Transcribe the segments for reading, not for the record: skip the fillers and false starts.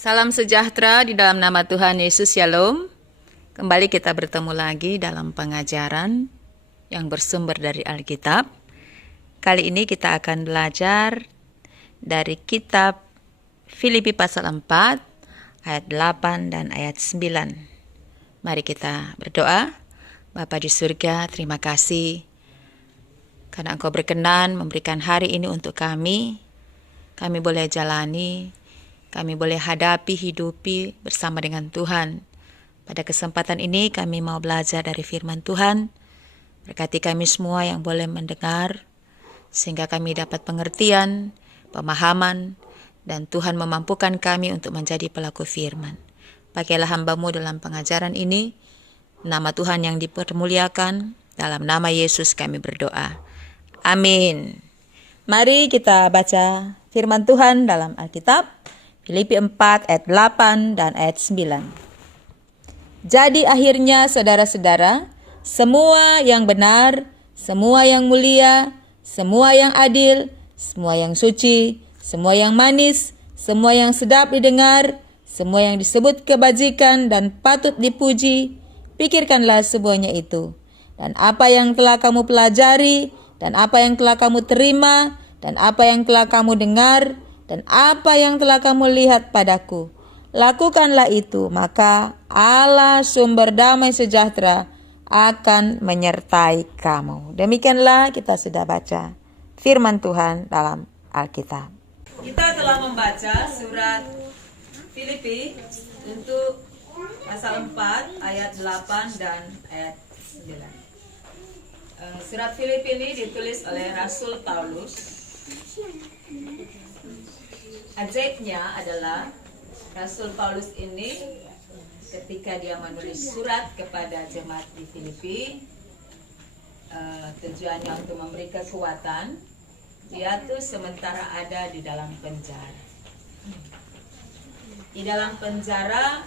Salam sejahtera di dalam nama Tuhan Yesus, Shalom. Kembali kita bertemu lagi dalam pengajaran yang bersumber dari Alkitab. Kali ini kita akan belajar dari kitab Filipi pasal 4, ayat 8 dan ayat 9. Mari kita berdoa. Bapa di surga, terima kasih karena Engkau berkenan memberikan hari ini untuk kami. Kami boleh jalani, kami boleh hadapi, hidupi bersama dengan Tuhan. Pada kesempatan ini kami mau belajar dari firman Tuhan. Berkati kami semua yang boleh mendengar, sehingga kami dapat pengertian, pemahaman, dan Tuhan memampukan kami untuk menjadi pelaku firman. Pakailah hamba-Mu dalam pengajaran ini. Nama Tuhan yang dipermuliakan, dalam nama Yesus kami berdoa. Amin. Mari kita baca firman Tuhan dalam Alkitab. Filipi 4 ayat 8 dan ayat 9. Jadi akhirnya saudara-saudara, semua yang benar, semua yang mulia, semua yang adil, semua yang suci, semua yang manis, semua yang sedap didengar, semua yang disebut kebajikan dan patut dipuji, pikirkanlah semuanya itu. Dan apa yang telah kamu pelajari, dan apa yang telah kamu terima, dan apa yang telah kamu dengar, dan apa yang telah kamu lihat padaku, lakukanlah itu, maka Allah sumber damai sejahtera akan menyertai kamu. Demikianlah kita sudah baca firman Tuhan dalam Alkitab. Kita telah membaca surat Filipi untuk pasal 4 ayat 8 dan ayat 9. Surat Filipi ini ditulis oleh Rasul Paulus. Ajaibnya adalah Rasul Paulus ini ketika dia menulis surat kepada jemaat di Filipi, tujuannya untuk memberi kekuatan. Dia tuh sementara ada di dalam penjara. Di dalam penjara,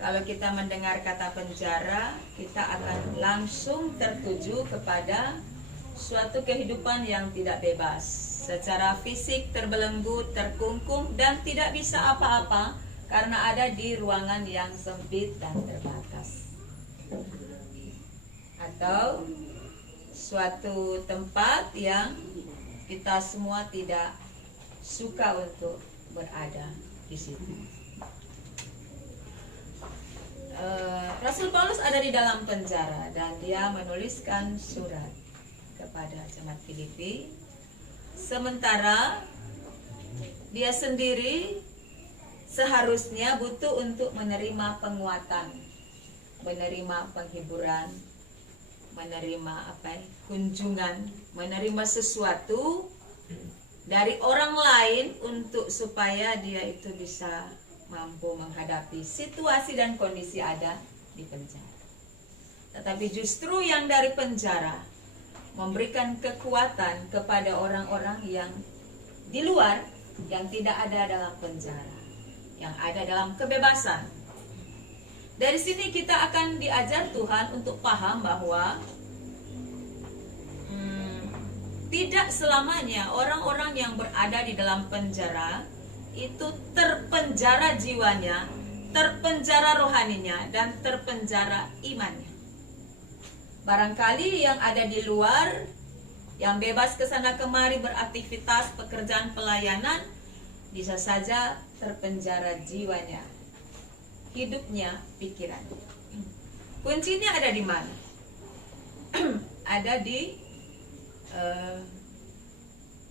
kalau kita mendengar kata penjara, kita akan langsung tertuju kepada suatu kehidupan yang tidak bebas. Secara fisik terbelenggu, terkungkung, dan tidak bisa apa-apa karena ada di ruangan yang sempit dan terbatas. Atau suatu tempat yang kita semua tidak suka untuk berada di situ. Rasul Paulus ada di dalam penjara dan dia menuliskan surat kepada jemaat Filipi. Sementara dia sendiri seharusnya butuh untuk menerima penguatan, menerima penghiburan, menerima kunjungan, menerima sesuatu dari orang lain untuk supaya dia itu bisa mampu menghadapi situasi dan kondisi ada di penjara. Tetapi justru yang dari penjara memberikan kekuatan kepada orang-orang yang di luar, yang tidak ada dalam penjara, yang ada dalam kebebasan. Dari sini kita akan diajar Tuhan untuk paham bahwa tidak selamanya orang-orang yang berada di dalam penjara itu terpenjara jiwanya, terpenjara rohaninya, dan terpenjara imannya. Barangkali yang ada di luar, yang bebas kesana kemari beraktivitas pekerjaan pelayanan, bisa saja terpenjara jiwanya, hidupnya, pikirannya. Kuncinya ada di mana?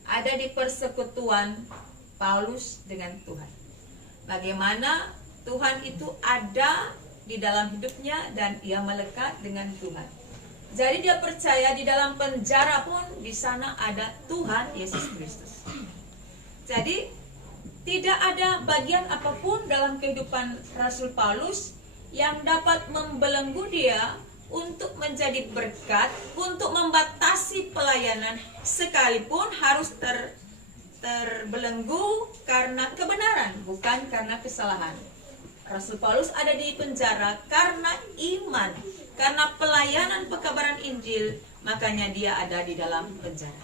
Ada di persekutuan Paulus dengan Tuhan. Bagaimana Tuhan itu ada di dalam hidupnya dan ia melekat dengan Tuhan. Jadi dia percaya di dalam penjara pun di sana ada Tuhan Yesus Kristus. Jadi tidak ada bagian apapun dalam kehidupan Rasul Paulus yang dapat membelenggu dia untuk menjadi berkat, untuk membatasi pelayanan, sekalipun harus terbelenggu karena kebenaran, bukan karena kesalahan. Rasul Paulus ada di penjara karena iman, karena pelayanan pekabaran Injil, makanya dia ada di dalam penjara.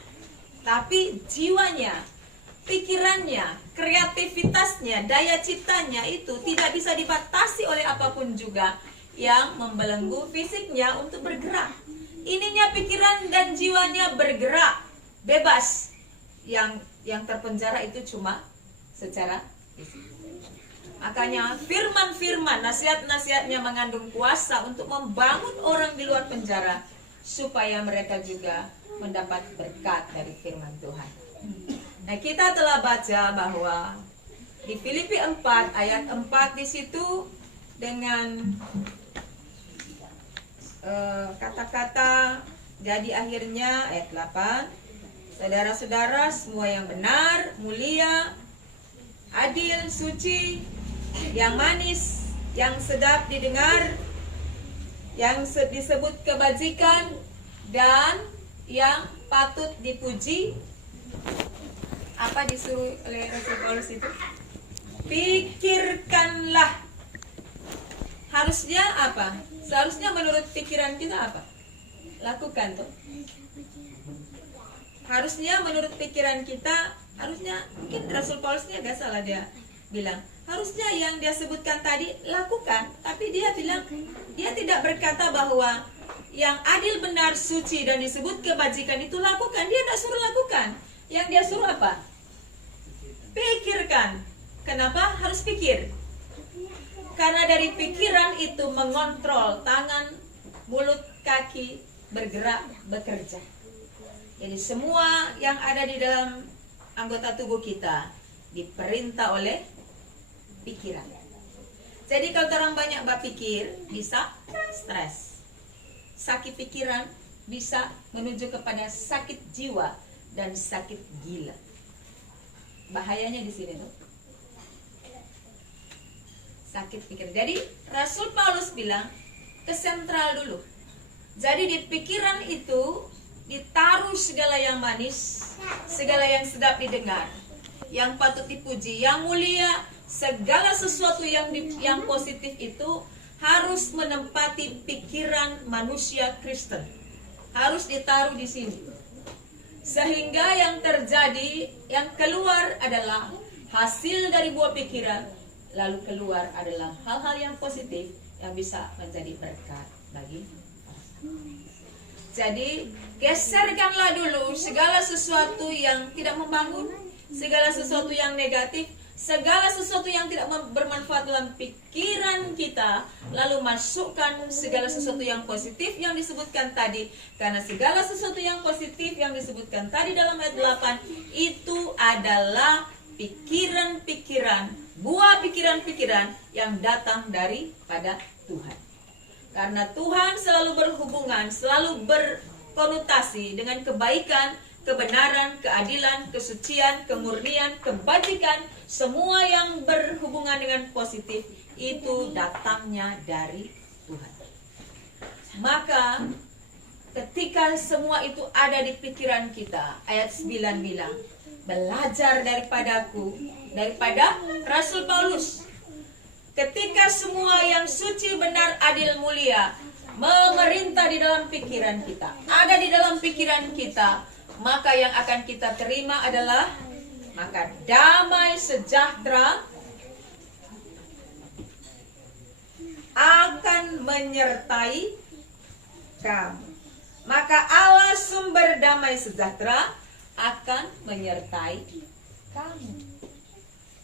Tapi jiwanya pikirannya, kreativitasnya, daya ciptanya itu tidak bisa dibatasi oleh apapun juga yang membelenggu fisiknya untuk bergerak. Ininya pikiran dan jiwanya bergerak bebas. Yang terpenjara itu cuma secara fisik. Makanya firman-firman, nasihat-nasihatnya mengandung kuasa untuk membangun orang di luar penjara supaya mereka juga mendapat berkat dari firman Tuhan. Nah, kita telah baca bahwa di Filipi 4 ayat 4 di situ dengan kata-kata jadi akhirnya ayat 8, saudara-saudara semua yang benar, mulia, adil, suci, yang manis, yang sedap didengar, yang disebut kebajikan, dan yang patut dipuji. Apa disuruh oleh Rasul Paulus itu? Pikirkanlah. Harusnya apa? Seharusnya menurut pikiran kita apa? Lakukan tuh. Harusnya menurut pikiran kita, harusnya mungkin Rasul Paulusnya gak salah dia bilang. Harusnya yang dia sebutkan tadi lakukan, tapi dia bilang dia tidak berkata bahwa yang adil, benar, suci dan disebut kebajikan itu lakukan. Dia tidak suruh lakukan. Yang dia suruh apa? Pikirkan. Kenapa harus pikir? Karena dari pikiran itu mengontrol tangan, mulut, kaki bergerak, bekerja. Jadi semua yang ada di dalam anggota tubuh kita diperintah oleh pikiran. Jadi kalau orang banyak berpikir bisa stres. Sakit pikiran bisa menuju kepada sakit jiwa dan sakit gila. Bahayanya di sini tuh. Sakit pikiran. Jadi Rasul Paulus bilang ke sentral dulu. Jadi di pikiran itu ditaruh segala yang manis, segala yang sedap didengar, yang patut dipuji, yang mulia, segala sesuatu yang positif itu harus menempati pikiran manusia Kristen. Harus ditaruh di sini. Sehingga yang terjadi, yang keluar adalah hasil dari buah pikiran, lalu keluar adalah hal-hal yang positif yang bisa menjadi berkat bagi orang. Jadi geserkanlah dulu segala sesuatu yang tidak membangun, segala sesuatu yang negatif, segala sesuatu yang tidak bermanfaat dalam pikiran kita, lalu masukkan segala sesuatu yang positif yang disebutkan tadi. Karena segala sesuatu yang positif yang disebutkan tadi dalam ayat 8 itu adalah pikiran-pikiran, buah pikiran-pikiran yang datang daripada Tuhan. Karena Tuhan selalu berhubungan, selalu berkonotasi dengan kebaikan, kebenaran, keadilan, kesucian, kemurnian, kebajikan. Semua yang berhubungan dengan positif itu datangnya dari Tuhan. Maka ketika semua itu ada di pikiran kita, ayat 9 bilang, belajar daripadaku, daripada Rasul Paulus. Ketika semua yang suci, benar, adil, mulia memerintah di dalam pikiran kita, ada di dalam pikiran kita, maka yang akan kita terima adalah maka damai sejahtera akan menyertai kamu. Maka Allah sumber damai sejahtera akan menyertai kamu.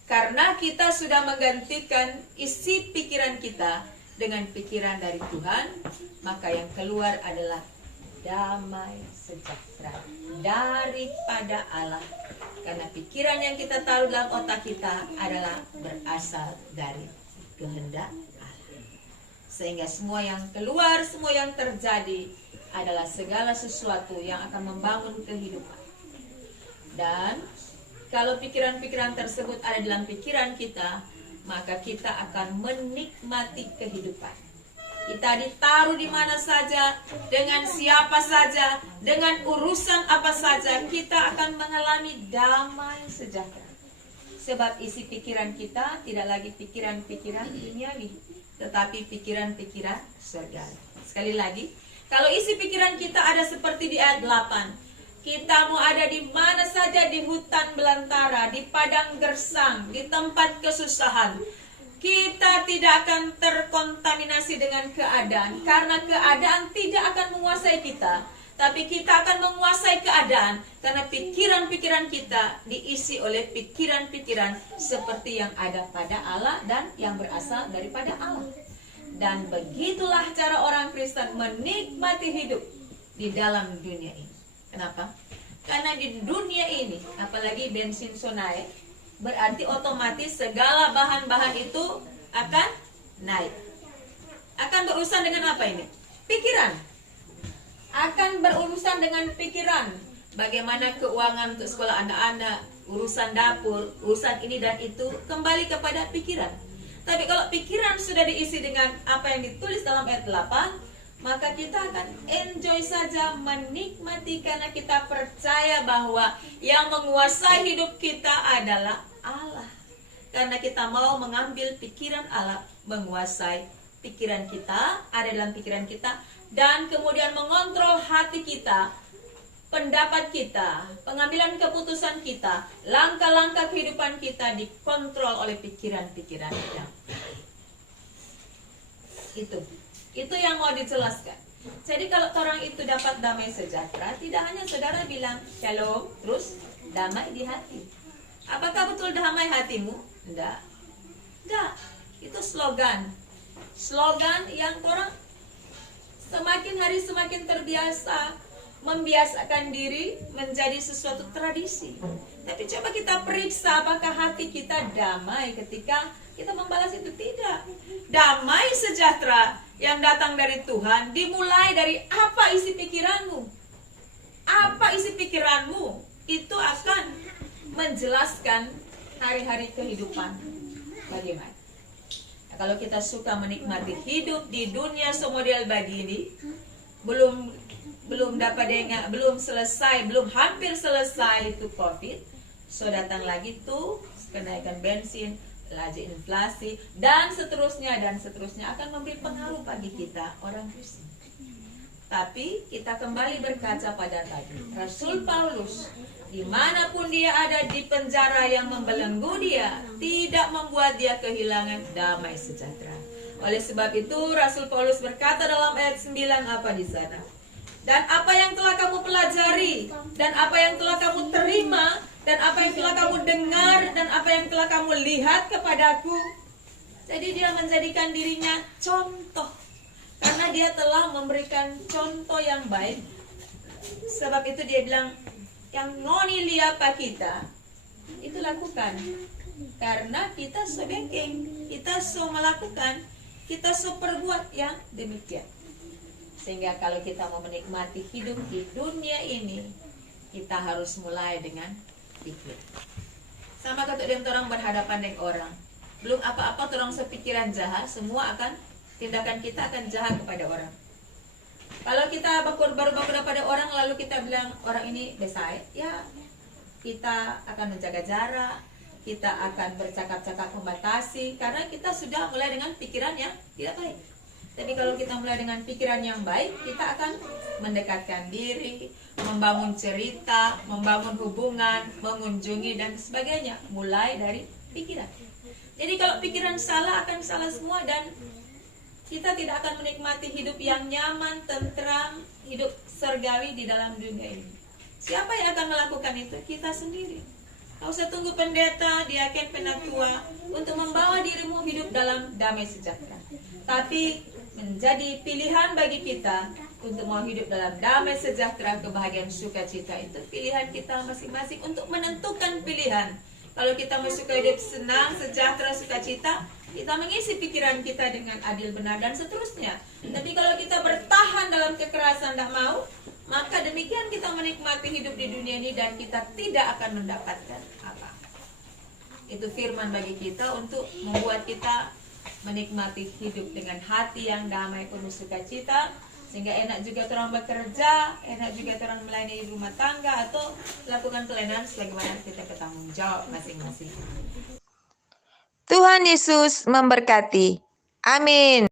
Karena kita sudah menggantikan isi pikiran kita dengan pikiran dari Tuhan, maka yang keluar adalah damai sejahtera daripada Allah. Karena pikiran yang kita taruh dalam otak kita adalah berasal dari kehendak Allah. Sehingga semua yang keluar, semua yang terjadi adalah segala sesuatu yang akan membangun kehidupan. Dan kalau pikiran-pikiran tersebut ada dalam pikiran kita, maka kita akan menikmati kehidupan. Kita ditaruh di mana saja, dengan siapa saja, dengan urusan apa saja, kita akan mengalami damai sejahtera. Sebab isi pikiran kita tidak lagi pikiran-pikiran duniawi, tetapi pikiran-pikiran surgawi. Sekali lagi, kalau isi pikiran kita ada seperti di ayat 8, Kita mau ada di mana saja, di hutan belantara, di padang gersang, di tempat kesusahan, kita tidak akan terkontaminasi dengan keadaan, karena keadaan tidak akan menguasai kita, tapi kita akan menguasai keadaan karena pikiran-pikiran kita diisi oleh pikiran-pikiran seperti yang ada pada Allah dan yang berasal daripada Allah. Dan begitulah cara orang Kristen menikmati hidup di dalam dunia ini. Kenapa? Karena di dunia ini, apalagi bensin so naik, berarti otomatis segala bahan-bahan itu akan naik. Akan berurusan dengan apa ini? Pikiran. Akan berurusan dengan pikiran. Bagaimana keuangan untuk sekolah anak-anak, urusan dapur, urusan ini dan itu, kembali kepada pikiran. Tapi kalau pikiran sudah diisi dengan apa yang ditulis dalam ayat 8, maka kita akan enjoy saja, menikmati, karena kita percaya bahwa yang menguasai hidup kita adalah Allah. Karena kita mau mengambil pikiran Allah, menguasai pikiran kita, ada dalam pikiran kita, dan kemudian mengontrol hati kita, pendapat kita, pengambilan keputusan kita, langkah-langkah kehidupan kita dikontrol oleh pikiran-pikiran kita. Itu yang mau dijelaskan. Jadi kalau orang itu dapat damai sejahtera, tidak hanya saudara bilang shalom, terus damai di hati. Apakah betul damai hatimu? Enggak. Itu slogan. Slogan yang orang semakin hari semakin terbiasa, membiasakan diri menjadi sesuatu tradisi. Tapi coba kita periksa apakah hati kita damai ketika kita membalas itu. Tidak. Damai sejahtera yang datang dari Tuhan dimulai dari apa isi pikiranmu. Apa isi pikiranmu itu akan menjelaskan hari-hari kehidupan bagaimana. Nah, kalau kita suka menikmati hidup di dunia semodel begini, belum hampir selesai itu COVID, so datang lagi tuh kenaikan bensin, laju inflasi, dan seterusnya akan memberi pengaruh bagi kita orang Kristen. Tapi kita kembali berkaca pada tadi, Rasul Paulus, dimanapun dia ada di penjara yang membelenggu dia, tidak membuat dia kehilangan damai sejahtera. Oleh sebab itu Rasul Paulus berkata dalam ayat 9 apa di sana? Dan apa yang telah kamu pelajari, dan apa yang telah kamu terima, dan apa yang telah kamu dengar, dan apa yang telah kamu lihat kepadaku. Jadi dia menjadikan dirinya contoh, karena dia telah memberikan contoh yang baik. Sebab itu dia bilang, yang ngoni lihat kita, itu lakukan. Karena kita so bengking, kita so melakukan, kita so perbuat yang demikian. Sehingga kalau kita mau menikmati hidup di dunia ini, kita harus mulai dengan pikir. Sama ketika orang berhadapan dengan orang, belum apa-apa orang sepikiran jahat, semua akan tindakan kita akan jahat kepada orang. Kalau kita baru pada orang lalu kita bilang orang ini besar, ya kita akan menjaga jarak, kita akan bercakap-cakap membatasi, karena kita sudah mulai dengan pikiran yang tidak baik. Tapi kalau kita mulai dengan pikiran yang baik, kita akan mendekatkan diri, membangun cerita, membangun hubungan, mengunjungi dan sebagainya. Mulai dari pikiran. Jadi kalau pikiran salah akan salah semua, dan kita tidak akan menikmati hidup yang nyaman, tentram, hidup surgawi di dalam dunia ini. Siapa yang akan melakukan itu? Kita sendiri. Kau usah tunggu pendeta, diaken, penatua untuk membawa dirimu hidup dalam damai sejahtera. Tapi menjadi pilihan bagi kita untuk mau hidup dalam damai sejahtera, kebahagiaan, sukacita, itu pilihan kita masing-masing untuk menentukan pilihan. Kalau kita mau suka hidup senang, sejahtera, sukacita, kita mengisi pikiran kita dengan adil, benar, dan seterusnya. Tapi kalau kita bertahan dalam kekerasan, tidak mau, maka demikian kita menikmati hidup di dunia ini dan kita tidak akan mendapatkan apa. Itu firman bagi kita untuk membuat kita menikmati hidup dengan hati yang damai, penuh sukacita, sehingga enak juga orang bekerja, enak juga orang melayani rumah tangga atau melakukan pelayanan sebagaimana kita bertanggung jawab masing-masing. Tuhan Yesus memberkati. Amin.